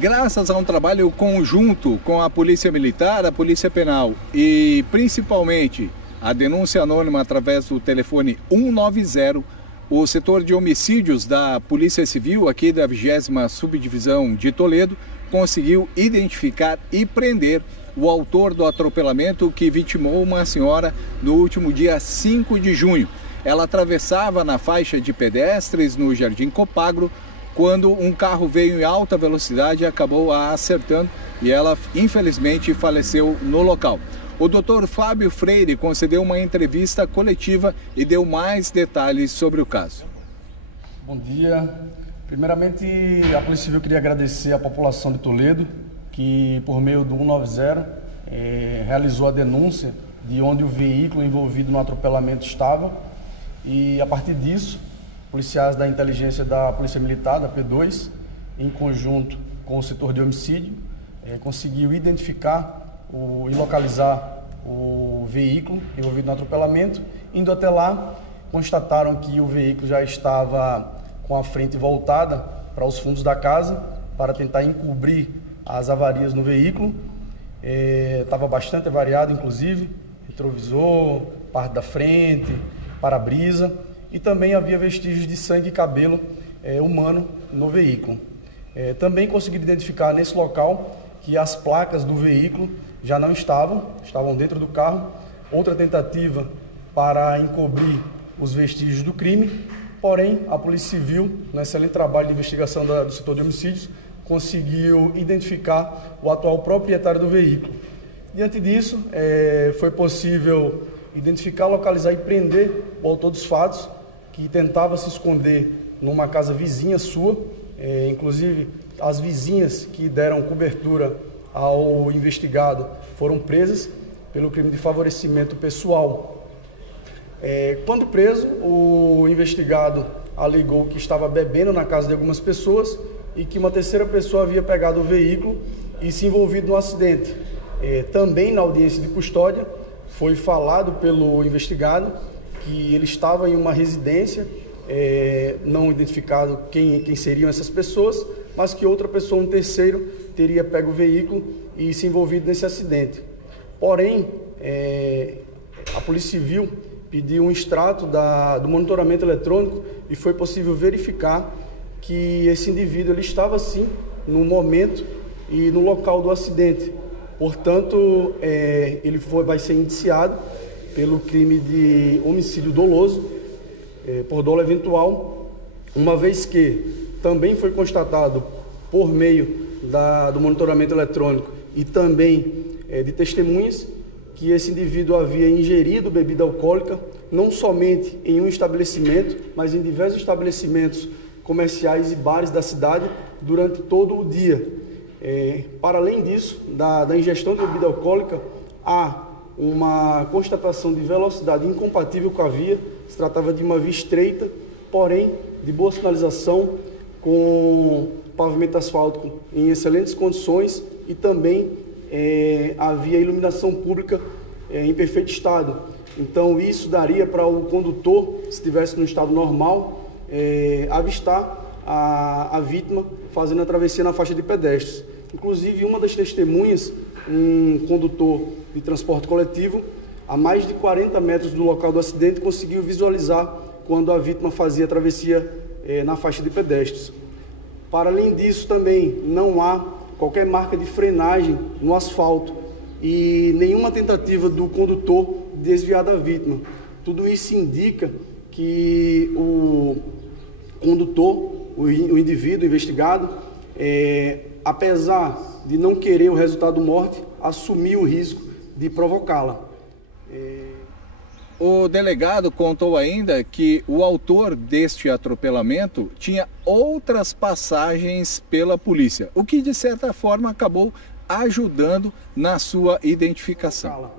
Graças a um trabalho conjunto com a Polícia Militar, a Polícia Penal e principalmente a denúncia anônima através do telefone 190, o setor de homicídios da Polícia Civil aqui da 20ª Subdivisão de Toledo conseguiu identificar e prender o autor do atropelamento que vitimou uma senhora no último dia 5 de junho. Ela atravessava na faixa de pedestres no Jardim Copagro quando um carro veio em alta velocidade e acabou a acertando e ela infelizmente faleceu no local. O Dr. Fábio Freire concedeu uma entrevista coletiva e deu mais detalhes sobre o caso. Bom dia. Primeiramente, a Polícia Civil queria agradecer à população de Toledo, que por meio do 190 realizou a denúncia de onde o veículo envolvido no atropelamento estava. E a partir disso, policiais da inteligência da Polícia Militar, da P2, em conjunto com o setor de homicídio, conseguiu identificar e localizar o veículo envolvido no atropelamento. Indo até lá, constataram que o veículo já estava com a frente voltada para os fundos da casa para tentar encobrir as avarias no veículo. Estava bastante avariado, inclusive, retrovisor, parte da frente, para-brisa, e também havia vestígios de sangue e cabelo humano no veículo. Também conseguiram identificar nesse local que as placas do veículo já não estavam dentro do carro. Outra tentativa para encobrir os vestígios do crime, porém a Polícia Civil, no excelente trabalho de investigação do setor de homicídios, conseguiu identificar o atual proprietário do veículo. Diante disso, foi possível identificar, localizar e prender o autor dos fatos, que tentava se esconder numa casa vizinha sua. Inclusive, as vizinhas que deram cobertura ao investigado foram presas pelo crime de favorecimento pessoal. Quando preso, o investigado alegou que estava bebendo na casa de algumas pessoas e que uma terceira pessoa havia pegado o veículo e se envolvido no acidente. Também na audiência de custódia foi falado pelo investigado que ele estava em uma residência, não identificado quem seriam essas pessoas, mas que outra pessoa, um terceiro, teria pego o veículo e se envolvido nesse acidente. Porém, a Polícia Civil pediu um extrato do monitoramento eletrônico e foi possível verificar que esse indivíduo ele estava sim no momento e no local do acidente. Portanto, ele vai ser indiciado pelo crime de homicídio doloso, por dolo eventual, uma vez que também foi constatado por meio do monitoramento eletrônico e também de testemunhas que esse indivíduo havia ingerido bebida alcoólica, não somente em um estabelecimento, mas em diversos estabelecimentos comerciais e bares da cidade durante todo o dia. Para além disso, da ingestão de bebida alcoólica, há uma constatação de velocidade incompatível com a via. Se tratava de uma via estreita, porém de boa sinalização, com pavimento asfáltico em excelentes condições e também havia iluminação pública em perfeito estado. Então isso daria para o condutor, se estivesse no estado normal, avistar a vítima fazendo a travessia na faixa de pedestres. Inclusive, uma das testemunhas, um condutor de transporte coletivo, a mais de 40 metros do local do acidente, conseguiu visualizar quando a vítima fazia a travessia na faixa de pedestres. Para além disso, também não há qualquer marca de frenagem no asfalto e nenhuma tentativa do condutor de desviar da vítima. Tudo isso indica que o condutor, o indivíduo investigado, apesar de não querer o resultado morte, assumiu o risco de provocá-la. O delegado contou ainda que o autor deste atropelamento tinha outras passagens pela polícia, o que de certa forma acabou ajudando na sua identificação.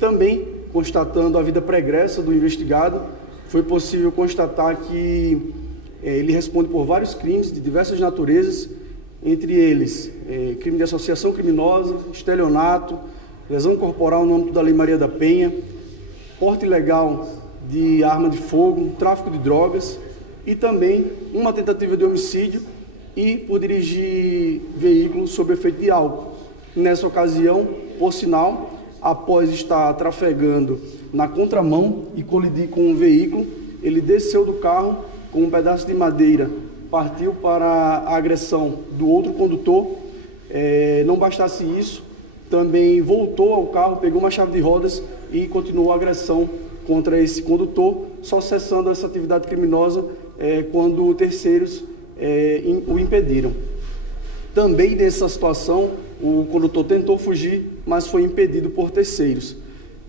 Também, constatando a vida pregressa do investigado, foi possível constatar que ele responde por vários crimes de diversas naturezas, entre eles crime de associação criminosa, estelionato, lesão corporal no âmbito da Lei Maria da Penha. porte ilegal de arma de fogo, tráfico de drogas e também uma tentativa de homicídio e por dirigir veículo sob efeito de álcool. Nessa ocasião, por sinal, após estar trafegando na contramão e colidir com um veículo, ele desceu do carro com um pedaço de madeira, partiu para a agressão do outro condutor. Não bastasse isso, também voltou ao carro, pegou uma chave de rodas e continuou a agressão contra esse condutor, só cessando essa atividade criminosa quando terceiros o impediram. Também nessa situação, o condutor tentou fugir, mas foi impedido por terceiros.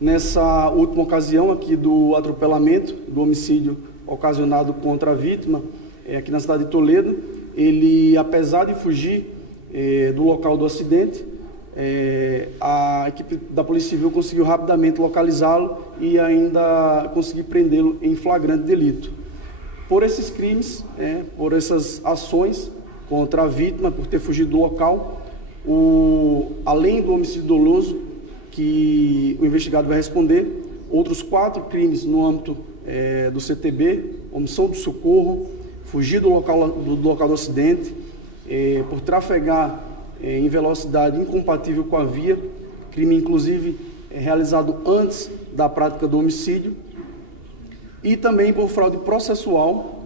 Nessa última ocasião aqui do atropelamento, do homicídio ocasionado contra a vítima, aqui na cidade de Toledo, ele, apesar de fugir do local do acidente, a equipe da Polícia Civil conseguiu rapidamente localizá-lo e ainda conseguir prendê-lo em flagrante delito. Por esses crimes, por essas ações contra a vítima, por ter fugido do local, além do homicídio doloso, que o investigado vai responder, outros 4 crimes no âmbito do CTB, omissão do socorro, fugir do local do acidente, por trafegar em velocidade incompatível com a via, crime inclusive realizado antes da prática do homicídio, e também por fraude processual,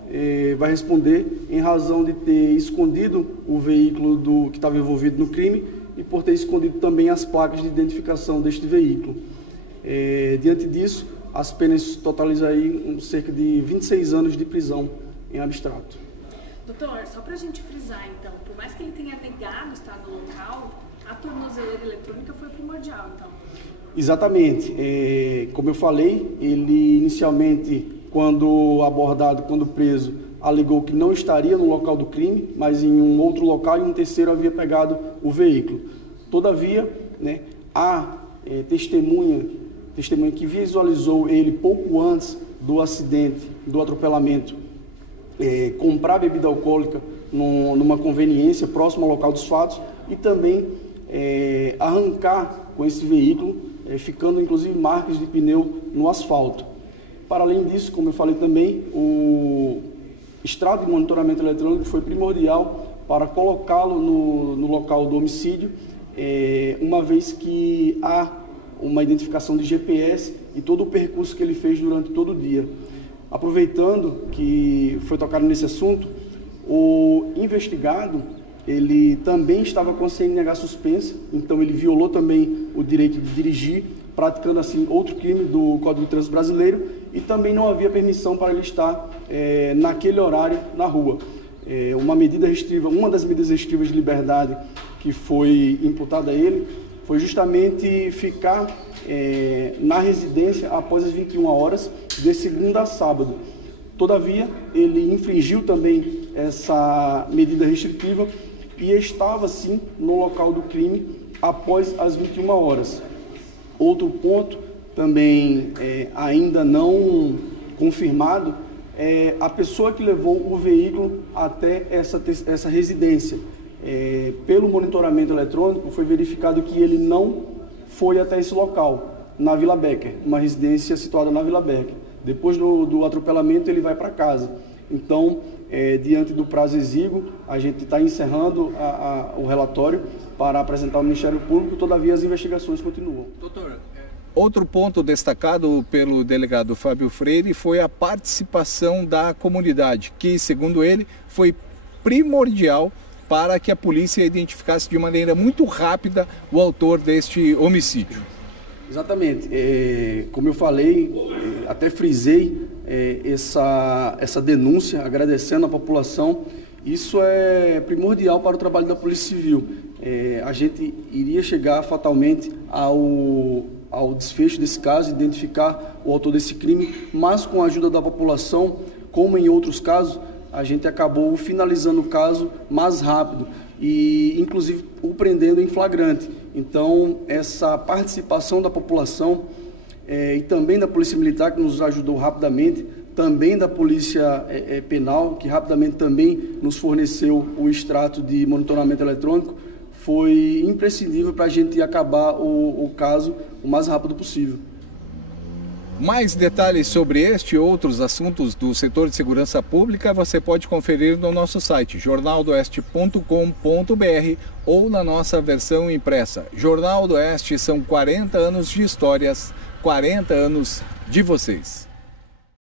vai responder em razão de ter escondido o veículo que estava envolvido no crime e por ter escondido também as placas de identificação deste veículo. Diante disso, as penas totalizam aí cerca de 26 anos de prisão em abstrato. Doutor, só para a gente frisar então, por mais que ele tenha negado estar no local, a tornozeleira eletrônica foi primordial então? Exatamente. Como eu falei, ele inicialmente, quando abordado, quando preso, alegou que não estaria no local do crime, mas em um outro local e um terceiro havia pegado o veículo. Todavia, a testemunha que visualizou ele pouco antes do acidente, do atropelamento, comprar bebida alcoólica numa conveniência próxima ao local dos fatos e também arrancar com esse veículo, ficando inclusive marcas de pneu no asfalto. Para além disso, como eu falei também, o extrato de monitoramento eletrônico foi primordial para colocá-lo no local do homicídio, uma vez que há uma identificação de GPS e todo o percurso que ele fez durante todo o dia. Aproveitando que foi tocado nesse assunto, o investigado, ele também estava com a CNH suspensa, então ele violou também o direito de dirigir, praticando assim outro crime do Código de Trânsito Brasileiro, e também não havia permissão para ele estar naquele horário na rua. Uma das medidas restritivas de liberdade que foi imputada a ele foi justamente ficar na residência após as 21 horas, de segunda a sábado. Todavia, ele infringiu também essa medida restritiva e estava, sim, no local do crime após as 21 horas. Outro ponto, também ainda não confirmado, é a pessoa que levou o veículo até essa residência. Pelo monitoramento eletrônico, foi verificado que ele não foi até esse local, na Vila Becker, uma residência situada na Vila Becker. Depois do atropelamento, ele vai para casa. Então, diante do prazo exíguo, a gente está encerrando o relatório para apresentar ao Ministério Público, todavia as investigações continuam. Doutor, outro ponto destacado pelo delegado Fábio Freire foi a participação da comunidade, que, segundo ele, foi primordial para que a polícia identificasse de maneira muito rápida o autor deste homicídio. Exatamente. Como eu falei, até frisei essa denúncia, agradecendo a população. Isso é primordial para o trabalho da Polícia Civil. A gente iria chegar fatalmente ao desfecho desse caso, identificar o autor desse crime, mas com a ajuda da população, como em outros casos, a gente acabou finalizando o caso mais rápido e, inclusive, o prendendo em flagrante. Então, essa participação da população e também da Polícia Militar, que nos ajudou rapidamente, também da Polícia Penal, que rapidamente também nos forneceu o extrato de monitoramento eletrônico, foi imprescindível para a gente acabar o caso o mais rápido possível. Mais detalhes sobre este e outros assuntos do setor de segurança pública você pode conferir no nosso site jornaldoeste.com.br ou na nossa versão impressa. Jornal do Oeste, são 40 anos de histórias, 40 anos de vocês.